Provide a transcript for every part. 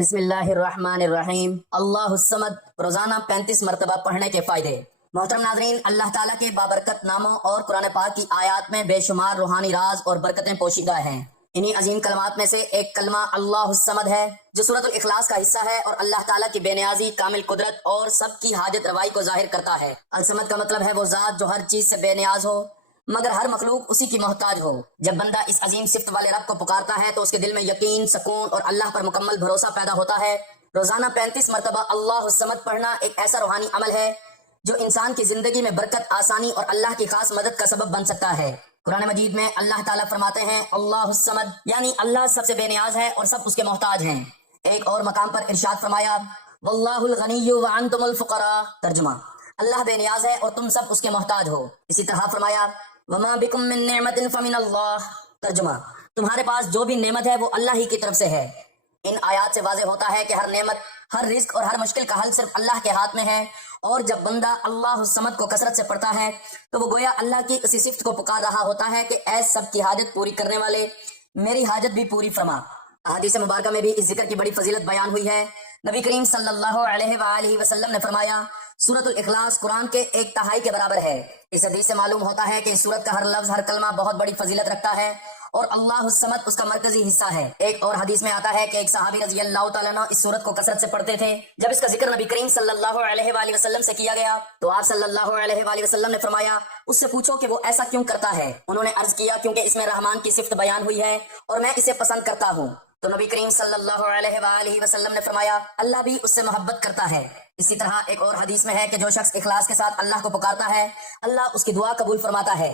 بسم اللہ الرحمن الرحیم۔ اللہ الصمد روزانہ 35 مرتبہ پڑھنے کے فائدے۔ محترم ناظرین، اللہ تعالیٰ کے بابرکت ناموں اور قرآن پاک کی آیات میں بے شمار روحانی راز اور برکتیں پوشیدہ ہیں۔ انہی عظیم کلمات میں سے ایک کلمہ اللہ الصمد ہے جو سورۃ الاخلاص کا حصہ ہے اور اللہ تعالیٰ کی بے نیازی، کامل قدرت اور سب کی حاجت روائی کو ظاہر کرتا ہے۔ الصمد کا مطلب ہے وہ ذات جو ہر چیز سے بے نیاز ہو مگر ہر مخلوق اسی کی محتاج ہو۔ جب بندہ اس عظیم صفت والے رب کو پکارتا ہے تو اس کے دل میں یقین، سکون اور اللہ پر مکمل بھروسہ پیدا ہوتا ہے۔ روزانہ 35 مرتبہ اللہ الصمد پڑھنا ایک ایسا روحانی عمل ہے جو انسان کی زندگی میں برکت، آسانی اور اللہ کی خاص مدد کا سبب بن سکتا ہے۔ قرآن مجید میں اللہ تعالیٰ فرماتے ہیں اللہ الصمد، یعنی اللہ سب سے بے نیاز ہے اور سب اس کے محتاج ہیں۔ ایک اور مقام پر ارشاد فرمایا واللہ الغنی وانتم الفقراء، ترجمہ اللہ بے نیاز ہے اور تم سب اس کے محتاج ہو۔ اسی طرح فرمایا وما بکم من نعمت فمن اللہ، ترجمہ تمہارے پاس جو بھی نعمت ہے وہ اللہ ہی کی طرف سے ہے۔ ان آیات سے واضح ہوتا ہے کہ ہر نعمت، ہر رزق اور ہر مشکل کا حل صرف اللہ کے ہاتھ میں ہے، اور جب بندہ اللہ الصمد کو کثرت سے پڑھتا ہے تو وہ گویا اللہ کی اسی صفت کو پکار رہا ہوتا ہے کہ اے سب کی حاجت پوری کرنے والے، میری حاجت بھی پوری فرما۔ احادیث مبارکہ میں بھی اس ذکر کی بڑی فضیلت بیان ہوئی ہے۔ نبی کریم صلی اللہ علیہ وآلہ وسلم نے فرمایا سورۃ الاخلاص قرآن کے 1/3 کے برابر ہے۔ اس حدیث سے معلوم ہوتا ہے کہ اس سورت کا ہر لفظ، ہر کلمہ بہت بڑی فضیلت رکھتا ہے اور اللہ الصمد اس کا مرکزی حصہ ہے۔ ایک اور حدیث میں آتا ہے کہ ایک صحابی رضی اللہ تعالیٰ عنہ اس سورت کو کثرت سے پڑھتے تھے۔ جب اس کا ذکر نبی کریم صلی اللہ علیہ وآلہ وسلم سے کیا گیا تو آپ صلی اللہ علیہ وآلہ وسلم نے فرمایا اس سے پوچھو کہ وہ ایسا کیوں کرتا ہے۔ انہوں نے عرض کیا کیونکہ اس میں رحمان کی صفت بیان ہوئی ہے اور میں اسے پسند کرتا ہوں۔ تو نبی کریم صلی اللہ علیہ وآلہ وسلم نے فرمایا اللہ بھی اس سے محبت کرتا ہے۔ اسی طرح ایک اور حدیث میں ہے کہ جو شخص اخلاص کے ساتھ اللہ کو پکارتا ہے اللہ اس کی دعا قبول فرماتا ہے۔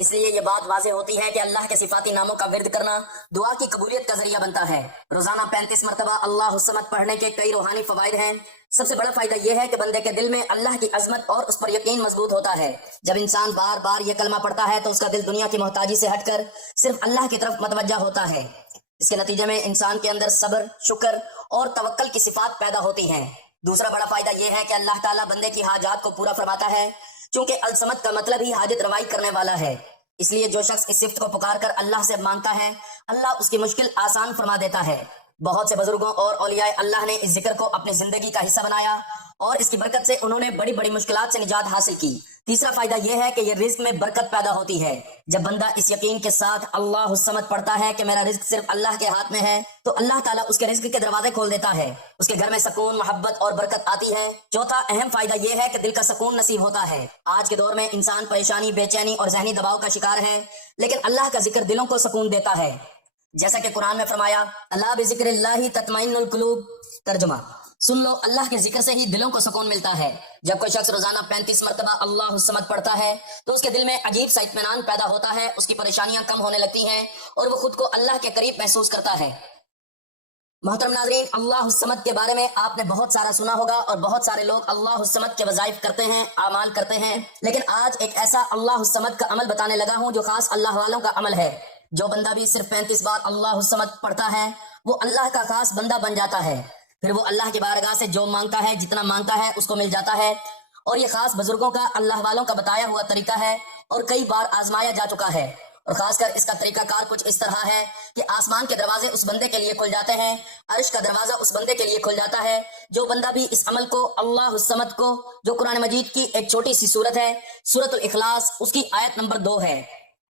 اس لیے یہ بات واضح ہوتی ہے کہ اللہ کے صفاتی ناموں کا ورد کرنا دعا کی قبولیت کا ذریعہ بنتا ہے۔ روزانہ 35 مرتبہ اللہ الصمد پڑھنے کے کئی روحانی فوائد ہیں۔ سب سے بڑا فائدہ یہ ہے کہ بندے کے دل میں اللہ کی عظمت اور اس پر یقین مضبوط ہوتا ہے۔ جب انسان بار بار یہ کلمہ پڑھتا ہے تو اس کا دل دنیا کی محتاجی سے ہٹ کر صرف اللہ کی طرف متوجہ ہوتا ہے۔ اس کے نتیجے میں انسان کے اندر صبر، شکر اور توکل کی صفات پیدا ہوتی ہیں۔ دوسرا بڑا فائدہ یہ ہے کہ اللہ تعالیٰ بندے کی حاجات کو پورا فرماتا ہے، چونکہ الصمد کا مطلب ہی حاجت روائی کرنے والا ہے۔ اس لیے جو شخص اس صفت کو پکار کر اللہ سے مانگتا ہے اللہ اس کی مشکل آسان فرما دیتا ہے۔ بہت سے بزرگوں اور اولیاء اللہ نے اس ذکر کو اپنی زندگی کا حصہ بنایا اور اس کی برکت سے انہوں نے بڑی بڑی مشکلات سے نجات حاصل کی۔ تیسرا فائدہ یہ ہے کہ یہ رزق میں برکت پیدا ہوتی ہے۔ جب بندہ اس یقین کے ساتھ اللہ الصمد پڑھتا ہے کہ میرا رزق صرف اللہ کے ہاتھ میں ہے تو اللہ تعالیٰ اس کے رزق کے دروازے کھول دیتا ہے، اس کے گھر میں سکون، محبت اور برکت آتی ہے۔ چوتھا اہم فائدہ یہ ہے کہ دل کا سکون نصیب ہوتا ہے۔ آج کے دور میں انسان پریشانی، بے چینی اور ذہنی دباؤ کا شکار ہے، لیکن اللہ کا ذکر دلوں کو سکون دیتا ہے، جیسا کہ قرآن میں فرمایا اللہ بذکر اللہ تطمئن القلوب، ترجمہ سن لو اللہ کے ذکر سے ہی دلوں کو سکون ملتا ہے۔ جب کوئی شخص روزانہ 35 مرتبہ اللہ الصمد پڑھتا ہے تو اس کے دل میں عجیب سا اطمینان پیدا ہوتا ہے، اس کی پریشانیاں کم ہونے لگتی ہیں اور وہ خود کو اللہ کے قریب محسوس کرتا ہے۔ محترم ناظرین، اللہ الصمد کے بارے میں آپ نے بہت سارا سنا ہوگا اور بہت سارے لوگ اللہ الصمد کے وظائف کرتے ہیں، اعمال کرتے ہیں، لیکن آج ایک ایسا اللہ الصمد کا عمل بتانے لگا ہوں جو خاص اللہ والوں کا عمل ہے۔ جو بندہ بھی صرف 35 بار اللہ الصمد پڑھتا ہے وہ اللہ کا خاص بندہ بن جاتا ہے، پھر وہ اللہ کی بارگاہ سے جو مانگتا ہے، جتنا مانگتا ہے اس کو مل جاتا ہے، اور یہ خاص بزرگوں کا، اللہ والوں کا بتایا ہوا طریقہ ہے اور کئی بار آزمایا جا چکا ہے۔ اور خاص کر اس کا طریقہ کار کچھ اس طرح ہے کہ آسمان کے دروازے اس بندے کے لیے کھل جاتے ہیں، عرش کا دروازہ اس بندے کے لیے کھل جاتا ہے۔ جو بندہ بھی اس عمل کو، اللہ الصمد کو، جو قرآن مجید کی ایک چھوٹی سی سورت ہے سورۃ الاخلاص، اس کی آیت نمبر 2 ہے،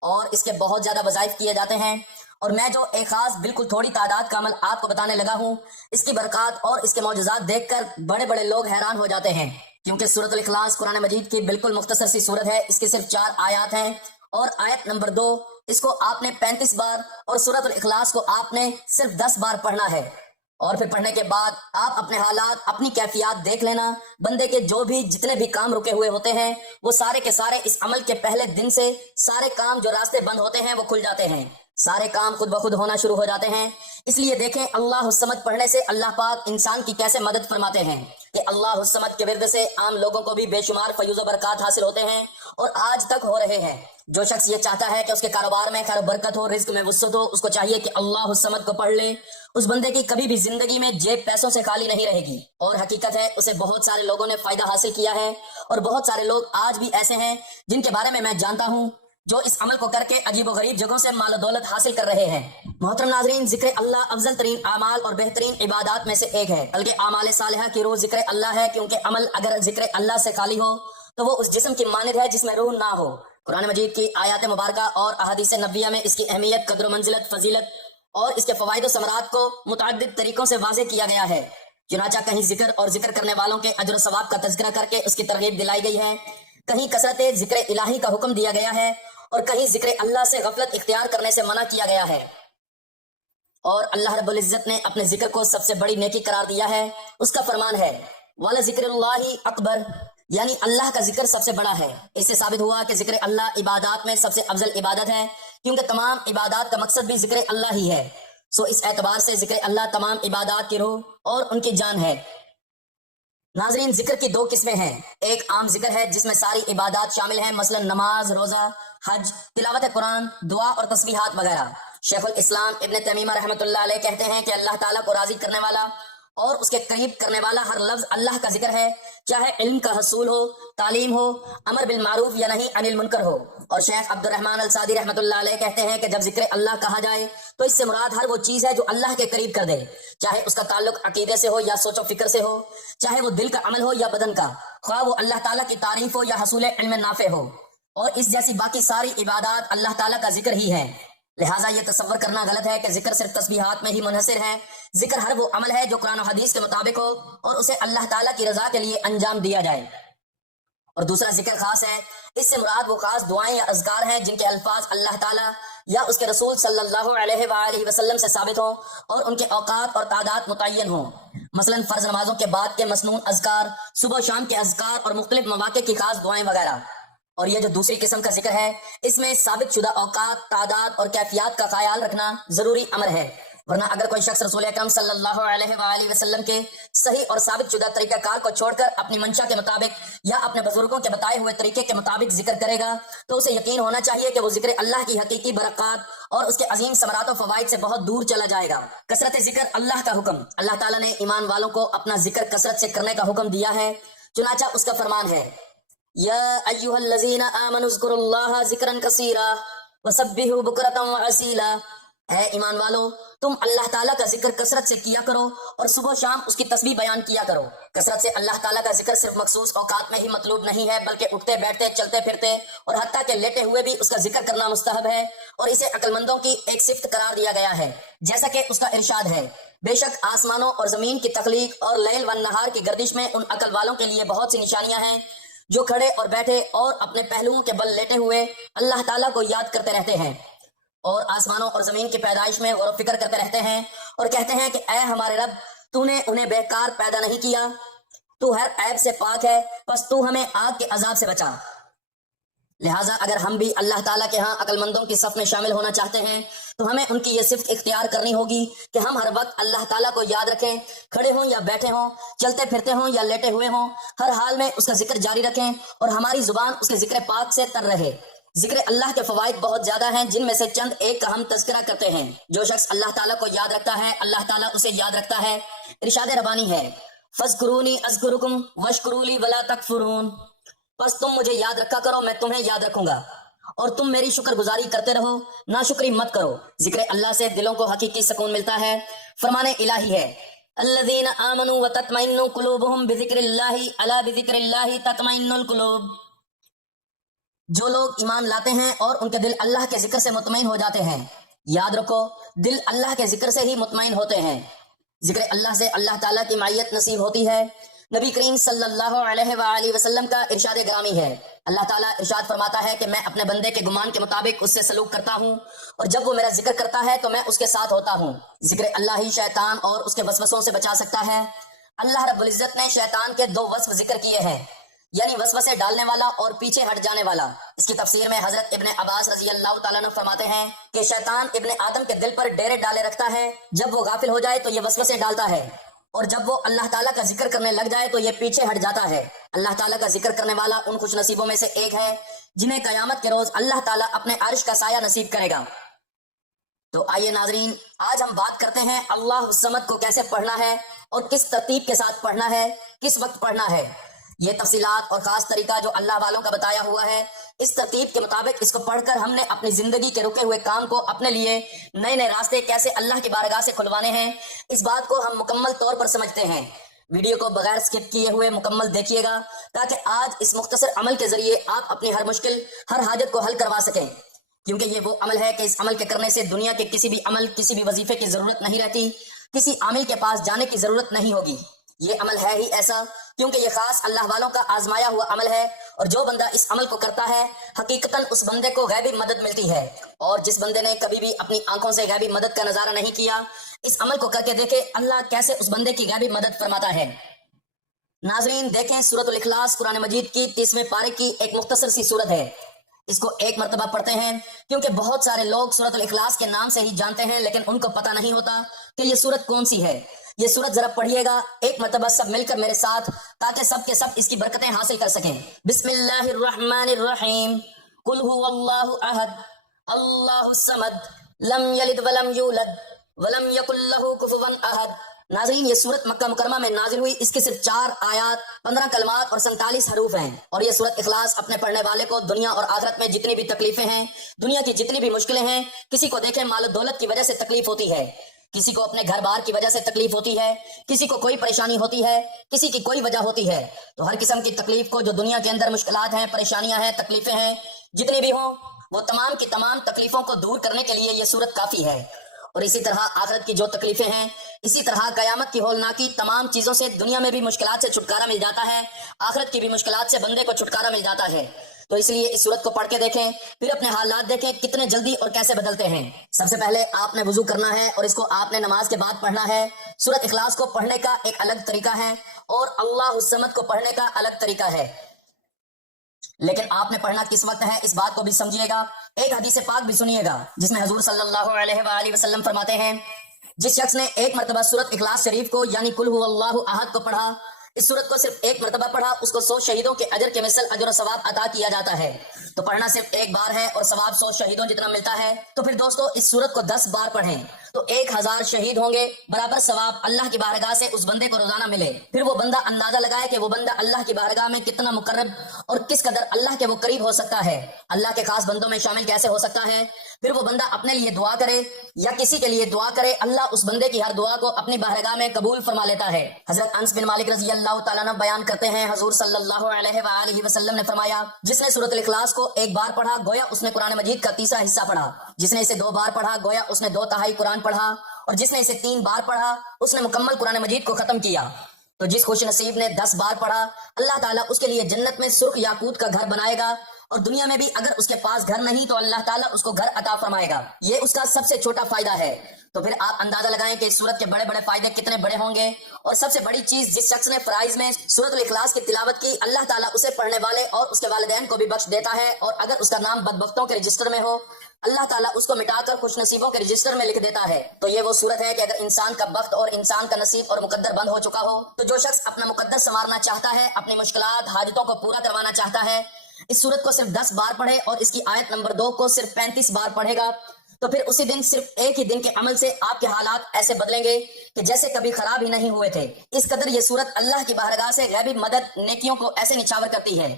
اور اس کے بہت زیادہ وظائف کیے جاتے ہیں، اور میں جو ایک خاص بالکل تھوڑی تعداد کا عمل آپ کو بتانے لگا ہوں اس کی برکات اور اس کے معجزات دیکھ کر بڑے بڑے لوگ حیران ہو جاتے ہیں، کیونکہ سورۃ الاخلاص قرآن مجید کی بالکل مختصر سی سورت ہے۔ اس کی صرف 4 آیات ہیں اور آیت نمبر 2 اس کو آپ نے 35 بار اور سورۃ الاخلاص کو آپ نے صرف 10 بار پڑھنا ہے، اور پھر پڑھنے کے بعد آپ اپنے حالات، اپنی کیفیات دیکھ لینا۔ بندے کے جو بھی جتنے بھی کام رکے ہوئے ہوتے ہیں وہ سارے کے سارے اس عمل کے پہلے دن سے سارے کام جو راستے بند ہوتے ہیں وہ کھل جاتے ہیں، سارے کام خود بخود ہونا شروع ہو جاتے ہیں۔ اس لیے دیکھیں اللہ الصمد پڑھنے سے اللہ پاک انسان کی کیسے مدد فرماتے ہیں کہ اللہ الصمد کے ورد سے عام لوگوں کو بھی بے شمار فیوز و برکات حاصل ہوتے ہیں اور آج تک ہو رہے ہیں۔ جو شخص یہ چاہتا ہے کہ اس کے کاروبار میں خیر و برکت ہو، رزق میں وسعت ہو، اس کو چاہیے کہ اللہ الصمد کو پڑھ لے۔ اس بندے کی کبھی بھی زندگی میں جیب پیسوں سے خالی نہیں رہے گی، اور حقیقت ہے اسے بہت سارے لوگوں نے فائدہ حاصل کیا ہے، اور بہت سارے لوگ آج بھی ایسے ہیں جن کے بارے میں جانتا ہوں جو اس عمل کو کر کے عجیب و غریب جگہوں سے مال و دولت حاصل کر رہے ہیں۔ محترم ناظرین، ذکر اللہ افضل ترین اعمال اور بہترین عبادات میں سے ایک ہے، بلکہ اعمال صالحہ کی روح ذکر اللہ ہے، کیونکہ عمل اگر ذکر اللہ سے خالی ہو تو وہ اس جسم کی مانند ہے جس میں روح نہ ہو۔ قرآن مجید کی آیات مبارکہ اور احادیث نبویہ میں اس کی اہمیت، قدر و منزلت، فضیلت اور اس کے فوائد و ثمرات کو متعدد طریقوں سے واضح کیا گیا ہے۔ چنانچہ کہیں ذکر اور ذکر کرنے والوں کے اجر و ثواب کا تذکرہ کر کے اس کی ترغیب دلائی گئی ہے، کہیں کثرت ذکر الہی کا حکم دیا گیا ہے، اور کہیں ذکر اللہ سے غفلت اختیار کرنے سے منع کیا گیا ہے۔ اور اللہ رب العزت نے اپنے ذکر کو سب سے بڑی نیکی قرار دیا ہے۔ اس کا فرمان ہے وَلَذِكْرُ اللَّهِ أَكْبَرُ، یعنی اللہ کا ذکر سب سے بڑا ہے۔ اس سے ثابت ہوا کہ ذکر اللہ عبادات میں سب سے افضل عبادت ہے، کیونکہ تمام عبادات کا مقصد بھی ذکر اللہ ہی ہے۔ سو اس اعتبار سے ذکر اللہ تمام عبادات کی روح اور ان کی جان ہے۔ ناظرین، ذکر کی دو قسمیں ہیں۔ ایک عام ذکر ہے جس میں ساری عبادات شامل ہیں، مثلا نماز، روزہ، حج، تلاوت قرآن، دعا اور تسبیحات وغیرہ۔ شیخ الاسلام ابن تیمیہ رحمۃ اللہ علیہ کہتے ہیں کہ اللہ تعالیٰ کو راضی کرنے والا اور اس کے قریب کرنے والا ہر لفظ اللہ کا ذکر ہے، چاہے علم کا حصول ہو، تعلیم ہو، امر بالمعروف یا نہیں عن المنکر ہو۔ اور شیخ عبد الرحمن السعدی رحمۃ اللہ علیہ کہتے ہیں کہ جب ذکر اللہ کہا جائے تو اس سے مراد ہر وہ چیز ہے جو اللہ کے قریب کر دے، چاہے اس کا تعلق عقیدے سے ہو یا سوچ و فکر سے ہو، چاہے وہ دل کا عمل ہو یا بدن کا، خواہ وہ اللہ تعالیٰ کی تعریف ہو یا حصول علم نافع ہو، اور اس جیسی باقی ساری عبادات اللہ تعالیٰ کا ذکر ہی ہے۔ لہٰذا یہ تصور کرنا غلط ہے کہ ذکر صرف تسبیحات میں ہی منحصر ہے۔ ذکر ہر وہ عمل ہے جو قرآن و حدیث کے مطابق ہو اور اسے اللہ تعالیٰ کی رضا کے لیے انجام دیا جائے۔ اور دوسرا ذکر خاص ہے، اس سے مراد وہ خاص دعائیں یا اذکار ہیں جن کے الفاظ اللہ تعالیٰ یا اس کے رسول صلی اللہ علیہ وآلہ وسلم سے ثابت ہوں اور ان کے اوقات اور تعداد متعین ہوں، مثلا فرض نمازوں کے بعد کے مسنون اذکار، صبح و شام کے اذکار اور مختلف مواقع کی خاص دعائیں وغیرہ۔ اور یہ جو دوسری قسم کا ذکر ہے، اس میں ثابت شدہ اوقات، تعداد اور کیفیات کا خیال رکھنا ضروری امر ہے، ورنہ اگر کوئی شخص رسول اکرم صلی اللہ علیہ وآلہ وسلم کے صحیح اور ثابت شدہ طریقہ کار کو چھوڑ کر اپنی منشا کے مطابق یا اپنے بزرگوں کے بتائے ہوئے طریقے کے مطابق ذکر کرے گا تو اسے یقین ہونا چاہیے کہ وہ ذکر اللہ کی حقیقی برکات اور اس کے عظیم ثمرات و فوائد سے بہت دور چلا جائے گا۔ کثرت ذکر اللہ کا حکم، اللہ تعالیٰ نے ایمان والوں کو اپنا ذکر کثرت سے کرنے کا حکم دیا ہے، چنانچہ اس کا فرمان ہے یا ایھا الذین آمنوا اذکروا اللہ ذکرا کثیرا وسبحوا بکرۃ واسیلا، اے ایمان والو تم اللہ تعالیٰ کا ذکر کثرت سے کیا کرو اور صبح و شام اس کی تسبیح بیان کیا کرو۔ کثرت سے اللہ تعالیٰ کا ذکر صرف مخصوص اوقات میں ہی مطلوب نہیں ہے، بلکہ اٹھتے بیٹھتے، چلتے پھرتے اور حتیٰ کہ لیٹے ہوئے بھی اس کا ذکر کرنا مستحب ہے، اور اسے عقل مندوں کی ایک صفت قرار دیا گیا ہے، جیسا کہ اس کا ارشاد ہے بے شک آسمانوں اور زمین کی تخلیق اور لیل و نہار کی گردش میں ان عقل والوں کے لیے بہت سی نشانیاں ہیں جو کھڑے اور بیٹھے اور اپنے پہلوؤں کے بل لیٹے ہوئے اللہ تعالیٰ کو یاد کرتے رہتے ہیں، اور آسمانوں اور زمین کی پیدائش میں غور و فکر کرتے رہتے ہیں اور کہتے ہیں کہ اے ہمارے رب، تو نے انہیں بیکار پیدا نہیں کیا، تو ہر عیب سے پاک ہے، بس تو ہمیں آگ کے عذاب سے بچا۔ لہٰذا اگر ہم بھی اللہ تعالیٰ کے ہاں عقل مندوں کی صف میں شامل ہونا چاہتے ہیں تو ہمیں ان کی یہ صفت اختیار کرنی ہوگی کہ ہم ہر وقت اللہ تعالیٰ کو یاد رکھیں، کھڑے ہوں یا بیٹھے ہوں، چلتے پھرتے ہوں یا لیٹے ہوئے ہوں، ہر حال میں اس کا ذکر جاری رکھیں اور ہماری زبان اس کے ذکر پاک سے تر رہے۔ ذکر اللہ کے فوائد بہت زیادہ ہیں، جن میں سے چند ایک کا ہم تذکرہ کرتے ہیں۔ جو شخص اللہ تعالیٰ کو یاد رکھتا ہے اللہ تعالیٰ اسے یاد رکھتا ہے۔ ارشاد ربانی ہے فاذکرونی اذکرکم واشکروا لی ولا تکفرون، بس تم مجھے یاد رکھا کرو، میں تمہیں یاد رکھوں گا، اور تم میری شکر گزاری کرتے رہو، ناشکری مت کرو۔ ذکر اللہ سے دلوں کو حقیقی سکون ملتا ہے۔ فرمان الہی ہے الذین آمنوا وتطمئن قلوبهم بذکر اللہ الا بذکر اللہ تطمئن القلوب، جو لوگ ایمان لاتے ہیں اور ان کے دل اللہ کے ذکر سے مطمئن ہو جاتے ہیں۔ یاد رکھو دل اللہ کے ذکر سے ہی مطمئن ہوتے ہیں۔ ذکر اللہ سے اللہ تعالیٰ کی معیت نصیب ہوتی ہے۔ نبی کریم صلی اللہ علیہ وآلہ وسلم کا ارشاد گرامی ہے، اللہ تعالیٰ ارشاد فرماتا ہے کہ میں اپنے بندے کے گمان کے مطابق اس سے سلوک کرتا ہوں، اور جب وہ میرا ذکر کرتا ہے تو میں اس کے ساتھ ہوتا ہوں۔ ذکر اللہ ہی شیطان اور اس کے وسوسوں سے بچا سکتا ہے۔ اللہ رب العزت نے شیطان کے دو وصف ذکر کیے ہیں، یعنی وسوسے ڈالنے والا اور پیچھے ہٹ جانے والا۔ اس کی تفسیر میں حضرت ابن عباس رضی اللہ تعالیٰ عنہ فرماتے ہیں کہ شیطان ابن آدم کے دل پر ڈیرے ڈالے رکھتا ہے، جب وہ غافل ہو جائے تو یہ وسوسے ڈالتا ہے، اور جب وہ اللہ تعالیٰ کا ذکر کرنے لگ جائے تو یہ پیچھے ہٹ جاتا ہے۔ اللہ تعالیٰ کا ذکر کرنے والا ان خوش نصیبوں میں سے ایک ہے جنہیں قیامت کے روز اللہ تعالیٰ اپنے عرش کا سایہ نصیب کرے گا۔ تو آئیے ناظرین، آج ہم بات کرتے ہیں اللہ الصمد کو کیسے پڑھنا ہے اور کس ترتیب کے ساتھ پڑھنا ہے، کس وقت پڑھنا ہے۔ یہ تفصیلات اور خاص طریقہ جو اللہ والوں کا بتایا ہوا ہے، اس ترتیب کے مطابق اس کو پڑھ کر ہم نے اپنی زندگی کے رکے ہوئے کام کو اپنے لیے نئے نئے راستے کیسے اللہ کی بارگاہ سے کھلوانے ہیں، اس بات کو ہم مکمل طور پر سمجھتے ہیں۔ ویڈیو کو بغیر سکپ کیے ہوئے مکمل دیکھیے گا تاکہ آج اس مختصر عمل کے ذریعے آپ اپنی ہر مشکل، ہر حاجت کو حل کروا سکیں، کیونکہ یہ وہ عمل ہے کہ اس عمل کے کرنے سے دنیا کے کسی بھی عمل، کسی بھی وظیفے کی ضرورت نہیں رہتی، کسی عامل کے پاس جانے کی ضرورت نہیں ہوگی۔ یہ عمل ہے ہی ایسا کیونکہ یہ خاص اللہ والوں کا آزمایا ہوا عمل ہے، اور جو بندہ اس عمل کو کرتا ہے حقیقتاً اس بندے کو غیبی مدد ملتی ہے، اور جس بندے نے کبھی بھی اپنی آنکھوں سے غیبی مدد کا نظارہ نہیں کیا، اس عمل کو کر کے دیکھے اللہ کیسے اس بندے کی غیبی مدد فرماتا ہے۔ ناظرین دیکھیں، سورۃ الاخلاص قرآن مجید کی 30ویں پارے کی ایک مختصر سی سورت ہے۔ اس کو ایک مرتبہ پڑھتے ہیں کیونکہ بہت سارے لوگ سورۃ الاخلاص کے نام سے ہی جانتے ہیں، لیکن ان کو پتہ نہیں ہوتا کہ یہ سورت کون سی ہے۔ یہ سورت ذرا پڑھیے گا ایک مرتبہ سب مل کر میرے ساتھ، تاکہ سب کے سب اس کی برکتیں حاصل کر سکیں۔ بسم اللہ الرحمن الرحیم، قل هو اللہ احد اللہ الصمد لم یلد ولم یولد ولم یکن لہ کفوا احد۔ ناظرین یہ سورت مکہ مکرمہ میں نازل ہوئی، اس کے صرف 4 آیات، 15 کلمات اور 47 حروف ہیں، اور یہ سورت اخلاص اپنے پڑھنے والے کو دنیا اور آخرت میں جتنی بھی تکلیفیں ہیں، دنیا کی جتنی بھی مشکلیں ہیں، کسی کو دیکھیں مال و دولت کی وجہ سے تکلیف ہوتی ہے، کسی کو اپنے گھر بار کی وجہ سے تکلیف ہوتی ہے، کسی کو کوئی پریشانی ہوتی ہے، کسی کی کوئی وجہ ہوتی ہے، تو ہر قسم کی تکلیف کو جو دنیا کے اندر مشکلات ہیں، پریشانیاں ہیں، تکلیفیں ہیں، جتنی بھی ہوں، وہ تمام کی تمام تکلیفوں کو دور کرنے کے لیے یہ سورت کافی ہے۔ اور اسی طرح آخرت کی جو تکلیفیں ہیں، اسی طرح قیامت کی ہولناکی تمام چیزوں سے دنیا میں بھی مشکلات سے چھٹکارا مل جاتا ہے، آخرت کی بھی مشکلات سے بندے کو چھٹکارا مل جاتا ہے۔ تو اس لیے اس سورت کو پڑھ کے دیکھیں، پھر اپنے حالات دیکھیں کتنے جلدی اور کیسے بدلتے ہیں۔ سب سے پہلے آپ نے وضو کرنا ہے اور اس کو آپ نے نماز کے بعد پڑھنا ہے۔ سورت اخلاص کو پڑھنے کا ایک الگ طریقہ ہے اور اللہ الصمد کو پڑھنے کا الگ طریقہ ہے، لیکن آپ نے پڑھنا کس وقت ہے اس بات کو بھی سمجھیے گا۔ ایک حدیث پاک بھی سنیے گا جس میں حضور صلی اللہ علیہ وآلہ وسلم فرماتے ہیں، جس شخص نے ایک مرتبہ سورت اخلاص شریف کو یعنی قل هو اللہ احد کو پڑھا، اس سورت کو صرف ایک مرتبہ پڑھا، اس کو 100 شہیدوں کے اجر کے مثل اجر و ثواب عطا کیا جاتا ہے۔ تو پڑھنا صرف ایک بار ہے اور ثواب 100 شہیدوں جتنا ملتا ہے، تو پھر دوستو اس سورت کو 10 بار پڑھیں تو 1000 شہید ہوں گے، برابر ثواب اللہ کی بارگاہ سے اس بندے کو روزانہ ملے۔ پھر وہ بندہ اندازہ لگائے کہ وہ بندہ اللہ کی بارگاہ میں کتنا مقرب اور کس قدر اللہ کے وہ قریب ہو سکتا ہے، اللہ کے خاص بندوں میں شامل کیسے ہو سکتا ہے۔ پھر وہ بندہ اپنے لیے دعا کرے یا کسی کے لیے دعا کرے، اللہ اس بندے کی ہر دعا کو اپنی بارگاہ میں قبول فرما لیتا ہے۔ حضرت انس بن مالک رضی اللہ تعالیٰ عنہ بیان کرتے ہیں، حضور صلی اللہ علیہ وآلہ وسلم نے فرمایا، جس نے سورۃ الاخلاص کو ایک بار پڑھا گویا اس نے قرآن مجید کا 3واں حصہ پڑھا، جس نے اسے 2 بار پڑھا گویا اس نے 2/3 قرآن پڑھا، اور جس نے اسے 3 بار پڑھا اس نے مکمل قرآن مجید کو ختم کیا۔ تو جس خوش نصیب نے 10 بار پڑھا، اللہ تعالیٰ اس کے لیے جنت میں سرخ یاقوت کا گھر بنائے گا، اور دنیا میں بھی اگر اس کے پاس گھر نہیں تو اللہ تعالیٰ اس کو گھر عطا فرمائے گا۔ یہ اس کا سب سے چھوٹا فائدہ ہے۔ تو پھر آپ اندازہ لگائیں کہ اس سورت کے بڑے بڑے فائدے کتنے بڑے ہوں گے۔ اور سب سے بڑی چیز، جس شخص نے فرائض میں سورت الاخلاص کی تلاوت کی، اللہ تعالیٰ اسے پڑھنے والے اور اس کے والدین کو بھی بخش دیتا ہے، اور اگر اس کا نام بدبختوں کے رجسٹر میں ہو، اللہ تعالیٰ اس کو مٹا کر خوش نصیبوں کے رجسٹر میں لکھ دیتا ہے۔ تو یہ وہ صورت ہے کہ اگر انسان کا بخت اور انسان کا نصیب اور مقدر بند ہو چکا ہو، تو جو شخص اپنا مقدر سنوارنا چاہتا ہے، اپنی مشکلات حاجتوں کو پورا کروانا چاہتا ہے، اس سورت کو صرف 10 بار پڑھے اور اس کی آیت نمبر 2 کو صرف 35 بار پڑھے گا، تو پھر اسی دن صرف ایک ہی دن کے عمل سے آپ کے حالات ایسے بدلیں گے کہ جیسے کبھی خراب ہی نہیں ہوئے تھے۔ اس قدر یہ سورت اللہ کی بارگاہ سے غیبی مدد، نیکیوں کو ایسے نچھاور کرتی ہے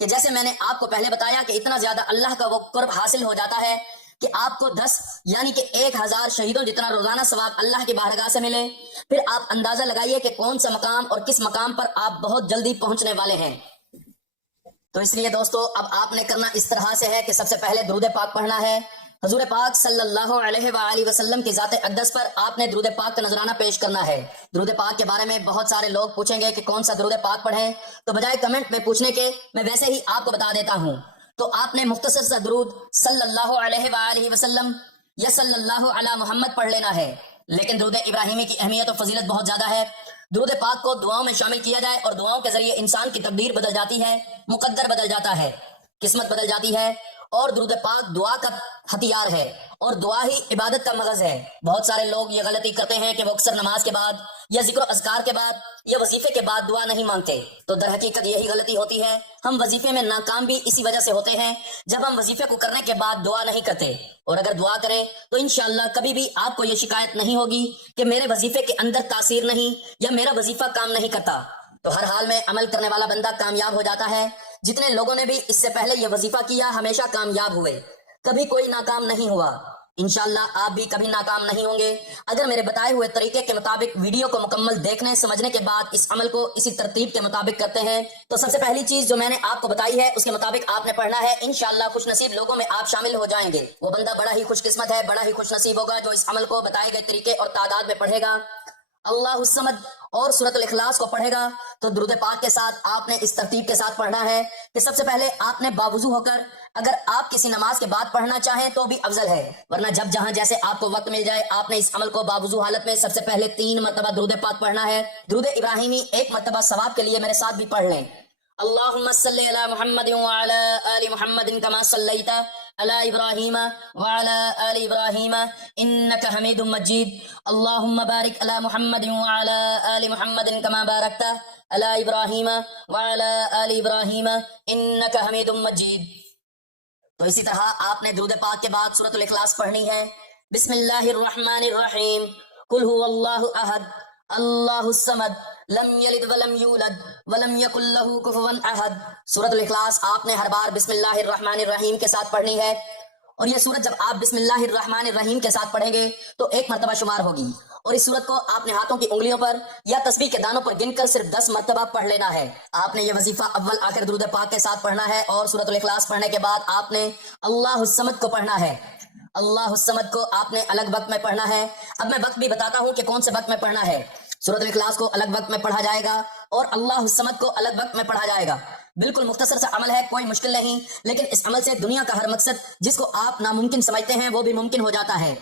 کہ جیسے میں نے آپ کو پہلے بتایا کہ اتنا زیادہ اللہ کا وہ قرب حاصل ہو جاتا ہے کہ آپ کو 10 یعنی کہ 1000 شہیدوں جتنا روزانہ ثواب اللہ کی بارگاہ سے ملے۔ پھر آپ اندازہ لگائیے کہ کون سا مقام اور کس مقام پر آپ بہت جلدی پہنچنے والے ہیں۔ تو اس لیے دوستو اب آپ نے کرنا اس طرح سے ہے کہ سب سے پہلے درود پاک پڑھنا ہے۔ حضور پاک صلی اللہ علیہ وآلہ وسلم کی ذات اقدس پر آپ نے درود پاک کا نذرانہ پیش کرنا ہے۔ درود پاک کے بارے میں بہت سارے لوگ پوچھیں گے کہ کون سا درود پاک پڑھیں، تو بجائے کمنٹ میں پوچھنے کے میں ویسے ہی آپ کو بتا دیتا ہوں۔ تو آپ نے مختصر سا درود صلی اللہ علیہ وآلہ وسلم یا صلی اللہ علی محمد پڑھ لینا ہے، لیکن درود ابراہیمی کی اہمیت و فضیلت بہت زیادہ ہے۔ درود پاک کو دعاؤں میں شامل کیا جائے اور دعاؤں کے ذریعے انسان کی تقدیر بدل جاتی ہے، مقدر بدل جاتا ہے، قسمت بدل جاتی ہے، اور درود پاک دعا کا ہتھیار ہے اور دعا ہی عبادت کا مغز ہے۔ بہت سارے لوگ یہ غلطی کرتے ہیں کہ وہ اکثر نماز کے بعد یا ذکر و اذکار کے بعد یا وظیفے کے بعد دعا نہیں مانگتے، تو در حقیقت یہی غلطی ہوتی ہے۔ ہم وظیفے میں ناکام بھی اسی وجہ سے ہوتے ہیں جب ہم وظیفے کو کرنے کے بعد دعا نہیں کرتے، اور اگر دعا کریں تو انشاءاللہ کبھی بھی آپ کو یہ شکایت نہیں ہوگی کہ میرے وظیفے کے اندر تاثیر نہیں یا میرا وظیفہ کام نہیں کرتا۔ تو ہر حال میں عمل کرنے والا بندہ کامیاب ہو جاتا ہے. جتنے لوگوں نے بھی اس سے پہلے یہ وظیفہ کیا ہمیشہ کامیاب ہوئے, کبھی کوئی ناکام نہیں ہوا. انشاءاللہ آپ بھی کبھی ناکام نہیں ہوں گے اگر میرے بتائے ہوئے طریقے کے مطابق ویڈیو کو مکمل دیکھنے سمجھنے کے بعد اس عمل کو اسی ترتیب کے مطابق کرتے ہیں. تو سب سے پہلی چیز جو میں نے آپ کو بتائی ہے اس کے مطابق آپ نے پڑھنا ہے. انشاءاللہ خوش نصیب لوگوں میں آپ شامل ہو جائیں گے. وہ بندہ بڑا ہی خوش قسمت ہے, بڑا ہی خوش نصیب ہوگا جو اس عمل کو بتائے گئے طریقے اور تعداد میں پڑھے گا. اللہ الصمد اور سورۃ الاخلاص کو پڑھے گا تو درود پاک کے ساتھ آپ نے اس ترتیب کے ساتھ پڑھنا ہے کہ سب سے پہلے آپ نے باوضو ہو کر, اگر آپ کسی نماز کے بعد پڑھنا چاہیں تو بھی افضل ہے, ورنہ جب جہاں جیسے آپ کو وقت مل جائے آپ نے اس عمل کو باوضو حالت میں سب سے پہلے 3 مرتبہ درود پاک پڑھنا ہے. درود ابراہیمی 1 مرتبہ ثواب کے لیے میرے ساتھ بھی پڑھ لیں. اللہم صلی علی محمد وعلی آل محمد کما صلیت علی ابراہیم وعلی آل ابراہیم انک حمید مجید. اللہم بارک علی محمد وعلی آل محمد کما بارکت علی ابراہیم وعلی آل ابراہیم انک حمید مجید. تو اسی طرح آپ نے درود پاک کے بعد سورۃ الاخلاص پڑھنی ہے. بسم اللہ الرحمن الرحیم. قل هو اللہ احد اللہ الصمد لم یلد ولم یولد ولم یکن لہ کفوا احد. سورۃ الاخلاص آپ نے ہر بار بسم اللہ الرحمن الرحیم کے ساتھ پڑھنی ہے, اور یہ سورت جب آپ بسم اللہ الرحمن الرحیم کے ساتھ پڑھیں گے تو 1 مرتبہ شمار ہوگی, اور اس سورت کو آپ نے ہاتھوں کی انگلیوں پر یا تسبیح کے دانوں پر گن کر صرف 10 مرتبہ پڑھ لینا ہے. آپ نے یہ وظیفہ اول آخر درود پاک کے ساتھ پڑھنا ہے, اور سورۃ الاخلاص پڑھنے کے بعد آپ نے اللہ الصمد کو پڑھنا ہے. اللہ الصمد کو آپ نے الگ وقت میں پڑھنا ہے. اب میں وقت بھی بتاتا ہوں کہ کون سے وقت میں پڑھنا ہے. سورۃ الاخلاص کو الگ وقت میں پڑھا جائے گا اور اللہ الصمد کو الگ وقت میں پڑھا جائے گا. بالکل مختصر سا عمل ہے, کوئی مشکل نہیں, لیکن اس عمل سے دنیا کا ہر مقصد جس کو آپ ناممکن سمجھتے ہیں وہ بھی ممکن ہو جاتا ہے.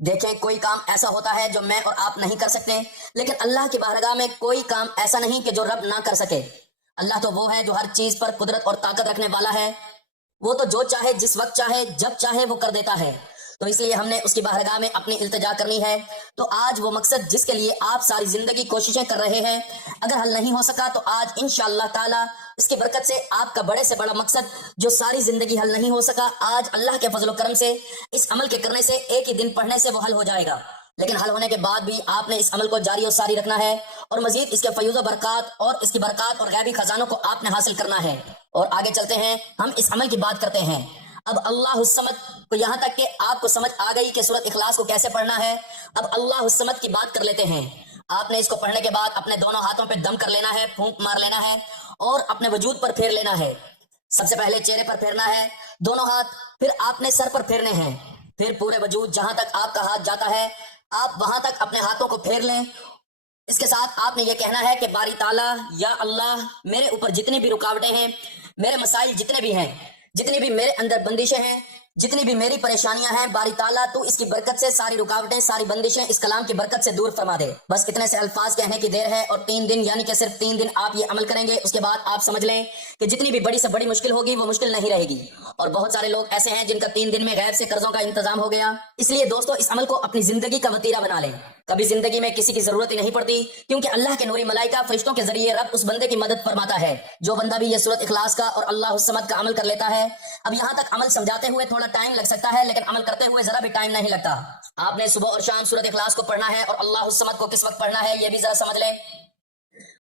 دیکھیں کوئی کام ایسا ہوتا ہے جو میں اور آپ نہیں کر سکتے, لیکن اللہ کی بارگاہ میں کوئی کام ایسا نہیں کہ جو رب نہ کر سکے. اللہ تو وہ ہے جو ہر چیز پر قدرت اور طاقت رکھنے والا ہے. وہ تو جو چاہے جس وقت چاہے جب چاہے وہ کر دیتا ہے. تو اس لیے ہم نے اس کی بارگاہ میں اپنی التجا کرنی ہے. تو آج وہ مقصد جس کے لیے آپ ساری زندگی کوششیں کر رہے ہیں, اگر حل نہیں ہو سکا تو آج انشاءاللہ تعالی اس کی برکت سے آپ کا بڑے سے بڑا مقصد جو ساری زندگی حل نہیں ہو سکا, آج اللہ کے فضل و کرم سے اس عمل کے کرنے سے, ایک ہی دن پڑھنے سے وہ حل ہو جائے گا. لیکن حل ہونے کے بعد بھی آپ نے اس عمل کو جاری و ساری رکھنا ہے, اور مزید اس کے فیوز و برکات اور اس کی برکات اور غیبی خزانوں کو آپ نے حاصل کرنا ہے. اور آگے چلتے ہیں, ہم اس عمل کی بات کرتے ہیں. اب اللہ الصمد کو یہاں تک کہ آپ کو سمجھ آ گئی کہ سورۃ اخلاص کو کیسے پڑھنا ہے. اب اللہ الصمد کی بات کر لیتے ہیں. آپ نے اس کو پڑھنے کے بعد اپنے دونوں ہاتھوں پہ دم کر لینا ہے, پھونک مار لینا ہے, اور اپنے وجود پر پھیر لینا ہے. سب سے پہلے چہرے پر پھیرنا ہے دونوں ہاتھ, پھر آپ نے سر پر پھیرنے ہیں, پھر پورے وجود جہاں تک آپ کا ہاتھ جاتا ہے آپ وہاں تک اپنے ہاتھوں کو پھیر لیں. اس کے ساتھ آپ نے یہ کہنا ہے کہ باری تعالیٰ یا اللہ, میرے اوپر جتنی بھی رکاوٹیں ہیں, میرے مسائل جتنے بھی ہیں, جتنی بھی میرے اندر بندشیں ہیں, جتنی بھی میری پریشانیاں ہیں, باری تعالیٰ تو اس کی برکت سے ساری رکاوٹیں ساری بندشیں اس کلام کی برکت سے دور فرما دے. بس اتنے سے الفاظ کہنے کی دیر ہے, اور 3 دن یعنی کہ صرف 3 دن آپ یہ عمل کریں گے. اس کے بعد آپ سمجھ لیں کہ جتنی بھی بڑی سے بڑی مشکل ہوگی وہ مشکل نہیں رہے گی. اور بہت سارے لوگ ایسے ہیں جن کا 3 دن میں غیر سے قرضوں کا انتظام ہو گیا. اس لیے دوستو اس عمل کو اپنی زندگی کا وتیرہ بنا لیں. کبھی زندگی میں کسی کی ضرورت ہی نہیں پڑتی, کیونکہ اللہ کے نوری ملائکہ فرشتوں کے ذریعے رب اس بندے کی مدد فرماتا ہے. جو بندہ بھی یہ سورۃ اخلاص کا اور اللہ الصمد کا عمل کر لیتا ہے. اب یہاں تک عمل سمجھاتے ہوئے تھوڑا ٹائم لگ سکتا ہے, لیکن عمل کرتے ہوئے ذرا بھی ٹائم نہیں لگتا. آپ نے صبح اور شام سورۃ اخلاص کو پڑھنا ہے, اور اللہ الصمد کو کس وقت پڑھنا ہے یہ بھی ذرا سمجھ لیں.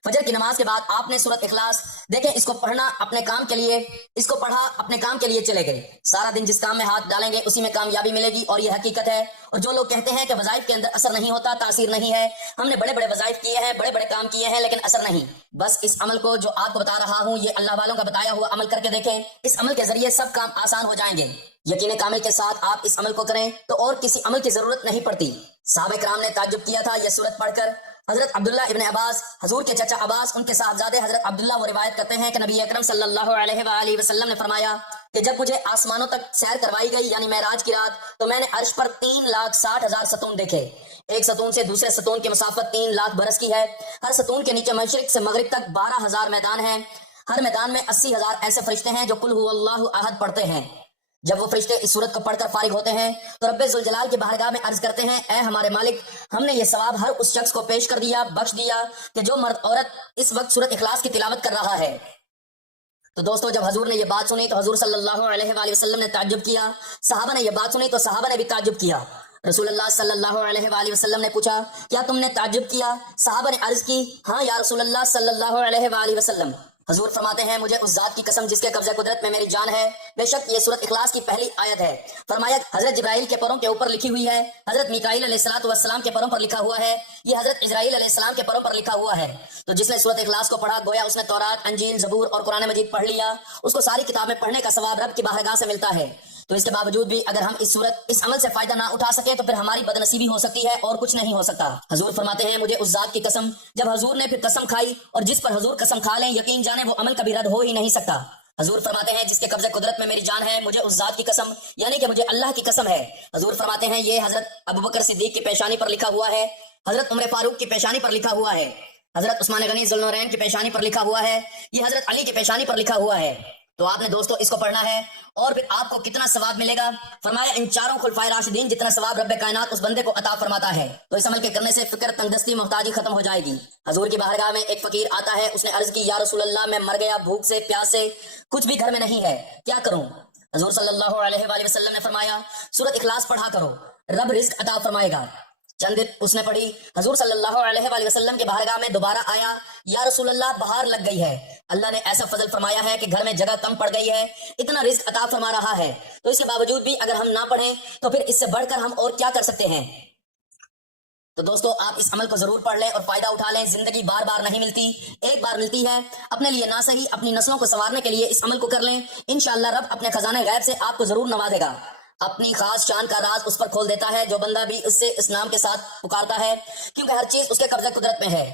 فجر کی نماز کے بعد آپ نے سورۃ اخلاص, دیکھیں اس کو پڑھنا اپنے کام کے لیے, اس کو پڑھا اپنے کام کے لیے چلے گئے. سارا دن جس کام میں ہاتھ ڈالیں گے اسی میں کامیابی ملے گی, اور یہ حقیقت ہے. اور جو لوگ کہتے ہیں کہ وظائف کے اندر اثر نہیں ہوتا, تاثیر نہیں ہے, ہم نے بڑے بڑے وظائف کیے ہیں, بڑے بڑے کام کیے ہیں, لیکن اثر نہیں. بس اس عمل کو جو آپ کو بتا رہا ہوں یہ اللہ والوں کا بتایا ہوا عمل کر کے دیکھیں. اس عمل کے ذریعے سب کام آسان ہو جائیں گے. یقین کامل کے ساتھ آپ اس عمل کو کریں تو اور کسی عمل کی ضرورت نہیں پڑتی. صحابہ کرام نے تعجب کیا تھا یہ سورت پڑھ کر. حضرت عبداللہ ابن عباس, حضور کے چچا عباس, ان کے صاحبزادے حضرت عبداللہ وہ روایت کرتے ہیں کہ نبی اکرم صلی اللہ علیہ وآلہ وسلم نے فرمایا کہ جب مجھے آسمانوں تک سیر کروائی گئی یعنی معراج کی رات, تو میں نے عرش پر 3,60,000 ستون دیکھے. ایک ستون سے دوسرے ستون کی مسافت 3 لاکھ برس کی ہے. ہر ستون کے نیچے مشرق سے مغرب تک 12,000 میدان ہیں. ہر میدان میں 80,000 ایسے فرشتے ہیں جو قل هو اللہ احد پڑھتے ہیں. جب وہ فرشتے اس سورت کو پڑھ کر فارغ ہوتے ہیں تو رب ذوالجلال کی بارگاہ میں عرض کرتے ہیں, اے ہمارے مالک, ہم نے یہ ثواب ہر اس شخص کو پیش کر دیا, بخش دیا کہ جو مرد عورت اس وقت سورت اخلاص کی تلاوت کر رہا ہے. تو دوستو جب حضور نے یہ بات سنی تو حضور صلی اللہ علیہ وآلہ وسلم نے تعجب کیا, صحابہ نے یہ بات سنی تو صحابہ نے بھی تعجب کیا. رسول اللہ صلی اللہ علیہ وآلہ وسلم نے پوچھا کیا تم نے تعجب کیا؟ صحابہ نے عرض کی ہاں یا رسول اللہ صلی اللہ علیہ وآلہ وسلم۔ حضور فرماتے ہیں مجھے اس ذات کی قسم جس کے قبضہ قدرت میں میری جان ہے، بے شک یہ سورۃ اخلاص کی پہلی آیت ہے۔ فرمایا حضرت جبرائیل کے پروں کے اوپر لکھی ہوئی ہے، حضرت میکائیل علیہ السلام کے پروں پر لکھا ہوا ہے، یہ حضرت اسرائیل علیہ السلام کے پروں پر لکھا ہوا ہے۔ تو جس نے سورۃ اخلاص کو پڑھا گویا اس نے تورات، انجیل، زبور اور قرآن مجید پڑھ لیا، اس کو ساری کتابیں پڑھنے کا ثواب رب کی بارگاہ سے ملتا ہے۔ تو اس کے باوجود بھی اگر ہم اس عمل سے فائدہ نہ اٹھا سکے تو پھر ہماری بدنصیبی ہو سکتی ہے اور کچھ نہیں ہو سکتا۔ حضور فرماتے ہیں مجھے اس ذات کی قسم، جب حضور نے پھر قسم کھائی اور جس پر حضور قسم کھا لیں یقین جانے وہ عمل کبھی رد ہو ہی نہیں سکتا۔ حضور فرماتے ہیں جس کے قبضہ قدرت میں میری جان ہے، مجھے اس ذات کی قسم یعنی کہ مجھے اللہ کی قسم ہے۔ حضور فرماتے ہیں یہ حضرت ابوبکر صدیق کی پیشانی پر لکھا ہوا ہے، حضرت عمر فاروق کی پیشانی پر لکھا ہوا ہے، حضرت عثمان غنی ذوالنورین کی پیشانی پر لکھا ہوا ہے، یہ حضرت علی کی پیشانی پر لکھا ہوا ہے۔ تو آپ نے دوستو اس کو پڑھنا ہے اور پھر آپ کو کتنا ثواب ملے گا؟ فرمایا ان چاروں خلفائے راشدین جتنا ثواب رب کائنات اس بندے کو عطا فرماتا ہے۔ تو اس عمل کے کرنے سے فکر، تنگدستی، محتاجی ختم ہو جائے گی۔ حضور کی بارگاہ میں ایک فقیر آتا ہے، اس نے عرض کی یا رسول اللہ میں مر گیا بھوک سے، پیاس سے، کچھ بھی گھر میں نہیں ہے، کیا کروں؟ حضور صلی اللہ علیہ وآلہ وسلم نے فرمایا سورۃ اخلاص پڑھا کرو، رب رزق عطا فرمائے گا۔ چند دن اس نے پڑھی، حضور صلی اللہ علیہ وآلہ وسلم کے بارگاہ میں دوبارہ آیا، یا رسول اللہ بہار لگ گئی ہے، اللہ نے ایسا فضل فرمایا ہے کہ گھر میں جگہ کم پڑ گئی ہے، اتنا رزق عطا فرما رہا ہے، تو اس کے باوجود بھی اگر ہم نہ پڑھیں تو پھر اس سے بڑھ کر ہم اور کیا کر سکتے ہیں؟ تو دوستو آپ اس عمل کو ضرور پڑھ لیں اور فائدہ اٹھا لیں۔ زندگی بار بار نہیں ملتی، ایک بار ملتی ہے، اپنے لیے نہ صحیح اپنی نسلوں کو سنوارنے کے لیے اس عمل کو کر لیں، انشاءاللہ رب اپنے خزانے غیب سے آپ کو ضرور نوازے گا۔ اپنی خاص شان کا راز اس پر کھول دیتا ہے جو بندہ بھی اس سے اس نام کے ساتھ پکارتا ہے، کیونکہ ہر چیز اس کے قبضہ قدرت میں ہے۔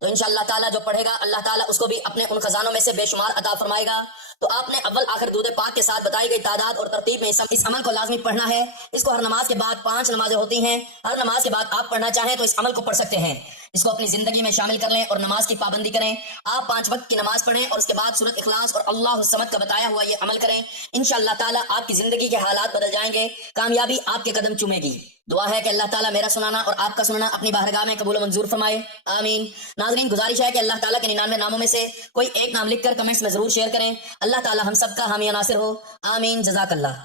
تو انشاءاللہ تعالیٰ جو پڑھے گا اللہ تعالیٰ اس کو بھی اپنے ان خزانوں میں سے بے شمار عطا فرمائے گا۔ تو آپ نے اول آخر درود پاک کے ساتھ بتائی گئی تعداد اور ترتیب میں اس عمل کو لازمی پڑھنا ہے۔ اس کو ہر نماز کے بعد 5 نمازیں ہوتی ہیں، ہر نماز کے بعد آپ پڑھنا چاہیں تو اس عمل کو پڑھ سکتے ہیں۔ اس کو اپنی زندگی میں شامل کر لیں اور نماز کی پابندی کریں۔ آپ 5 وقت کی نماز پڑھیں اور اس کے بعد سورۃ اخلاص اور اللہ الصمد کا بتایا ہوا یہ عمل کریں، انشاءاللہ تعالیٰ آپ کی زندگی کے حالات بدل جائیں گے، کامیابی آپ کے قدم چومے گی۔ دعا ہے کہ اللہ تعالیٰ میرا سنانا اور آپ کا سننا اپنی بارگاہ میں قبول و منظور فرمائے، آمین۔ ناظرین گزارش ہے کہ اللہ تعالیٰ کے 99 ناموں میں سے کوئی ایک نام لکھ کر کمنٹس میں ضرور شیئر کریں۔ اللہ تعالیٰ ہم سب کا حامی و ناصر ہو، آمین، جزاک اللہ۔